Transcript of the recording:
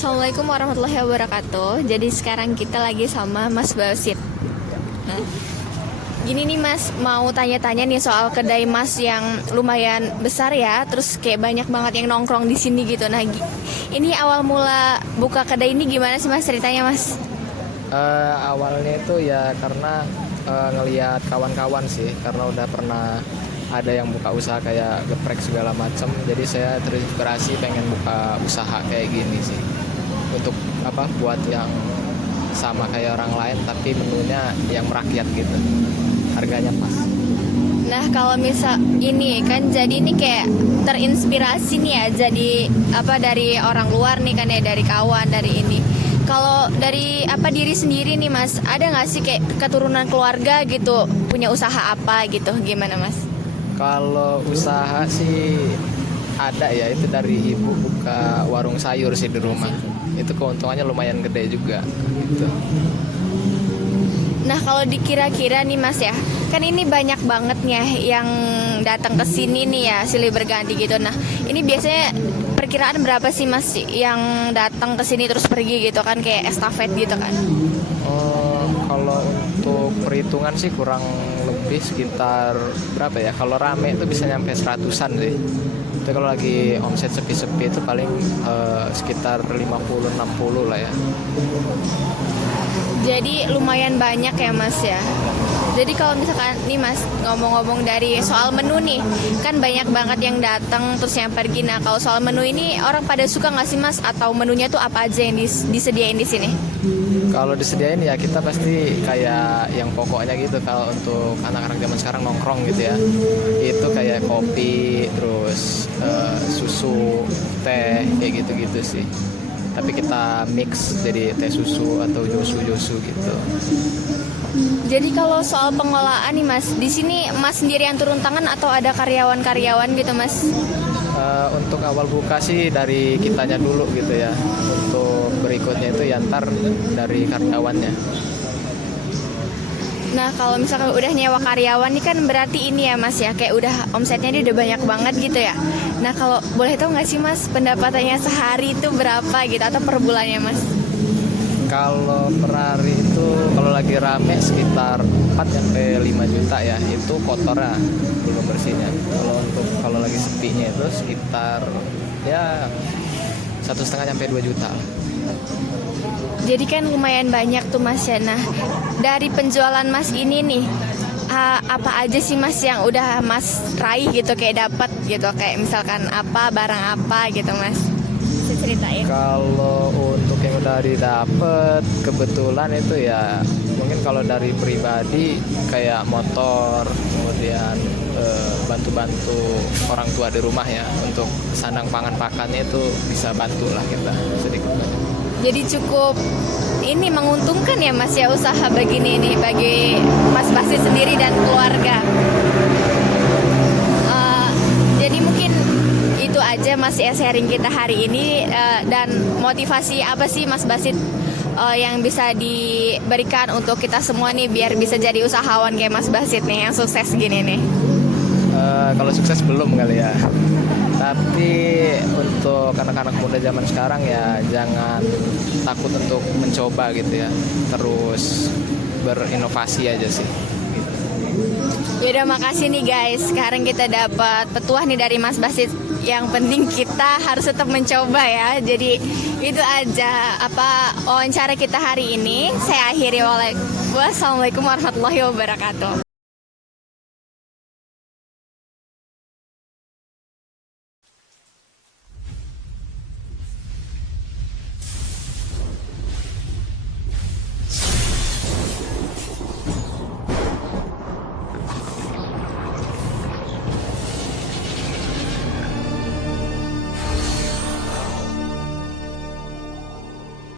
Assalamualaikum warahmatullahi wabarakatuh. Jadi sekarang kita lagi sama Mas Basit. Nah, gini nih Mas, mau tanya-tanya nih soal kedai Mas yang lumayan besar ya. Terus kayak banyak banget yang nongkrong di sini gitu. Nah, ini awal mula buka kedai ini gimana sih Mas ceritanya Mas? Awalnya itu ya karena ngelihat kawan-kawan sih, karena udah pernah ada yang buka usaha kayak geprek segala macam, jadi saya terinspirasi pengen buka usaha kayak gini sih, untuk apa, buat yang sama kayak orang lain tapi menunya yang merakyat gitu, harganya pas. Nah, kalau misal ini kan jadi ini kayak terinspirasi nih ya, jadi apa dari orang luar nih kan ya, dari kawan, dari ini. Kalau dari apa diri sendiri nih Mas, ada nggak sih kayak keturunan keluarga gitu punya usaha apa gitu, gimana Mas? Kalau usaha sih ada ya, itu dari ibu buka warung sayur sih di rumah, itu keuntungannya lumayan gede juga gitu. Nah, kalau dikira-kira nih Mas ya, kan ini banyak banget nih yang datang ke sini nih ya, silih berganti gitu. Nah, ini biasanya perkiraan berapa sih Mas yang datang ke sini terus pergi gitu kan, kayak estafet gitu kan? Oh, kalau untuk perhitungan sih kurang lebih sekitar berapa ya? Kalau rame itu bisa nyampe 100-an sih. Tapi kalau lagi omset sepi-sepi itu paling sekitar 50-60 lah ya. Jadi lumayan banyak ya Mas ya. Jadi kalau misalkan nih Mas ngomong-ngomong dari soal menu nih, kan banyak banget yang datang terus yang pergi. Nah, kalau soal menu ini orang pada suka nggak sih Mas? Atau menunya tuh apa aja yang disediain di sini? Kalau disediain ya kita pasti kayak yang pokoknya gitu. Kalau untuk anak-anak zaman sekarang nongkrong gitu ya, itu kayak kopi, terus susu, teh, kayak gitu-gitu sih. Tapi kita mix jadi teh susu atau josu gitu. Jadi kalau soal pengolahan nih Mas, di sini Mas sendiri yang turun tangan atau ada karyawan-karyawan gitu Mas? Untuk awal buka sih dari kitanya dulu gitu ya. Untuk berikutnya itu ya ntar dari karyawannya. Nah, kalau misalkan udah nyewa karyawan nih kan berarti ini ya Mas ya, kayak udah omsetnya dia udah banyak banget gitu ya. Nah, kalau boleh tahu nggak sih Mas pendapatannya sehari itu berapa gitu atau per bulannya Mas? Kalau per hari itu kalau lagi rame sekitar 4-5 juta ya, itu kotornya, belum bersihnya. Kalau lagi sepinya itu sekitar ya 1,5-2 juta. Jadi kan lumayan banyak tuh Mas ya. Nah, dari penjualan Mas ini nih, apa aja sih Mas yang udah Mas raih gitu, kayak dapat gitu, kayak misalkan apa, barang apa gitu Mas? Bisa ceritain. Kalau untuk yang udah didapet kebetulan itu ya mungkin kalau dari pribadi kayak motor, kemudian bantu-bantu orang tua di rumah ya, untuk sandang pangan pakannya itu bisa bantulah kita sedikit banyak. Jadi cukup ini menguntungkan ya Mas ya usaha begini nih bagi Mas Basit sendiri dan keluarga. Jadi mungkin itu aja Mas ya sharing kita hari ini, dan motivasi apa sih Mas Basit yang bisa diberikan untuk kita semua nih biar bisa jadi usahawan kayak Mas Basit nih yang sukses gini nih. Kalau sukses belum kali ya, tapi untuk anak-anak muda zaman sekarang ya jangan takut untuk mencoba gitu ya, terus berinovasi aja sih. Yaudah, makasih nih guys. Sekarang kita dapat petuah nih dari Mas Basit. Yang penting kita harus tetap mencoba ya. Jadi itu aja apa wawancara kita hari ini. Saya akhiri. Wassalamualaikum warahmatullahi wabarakatuh.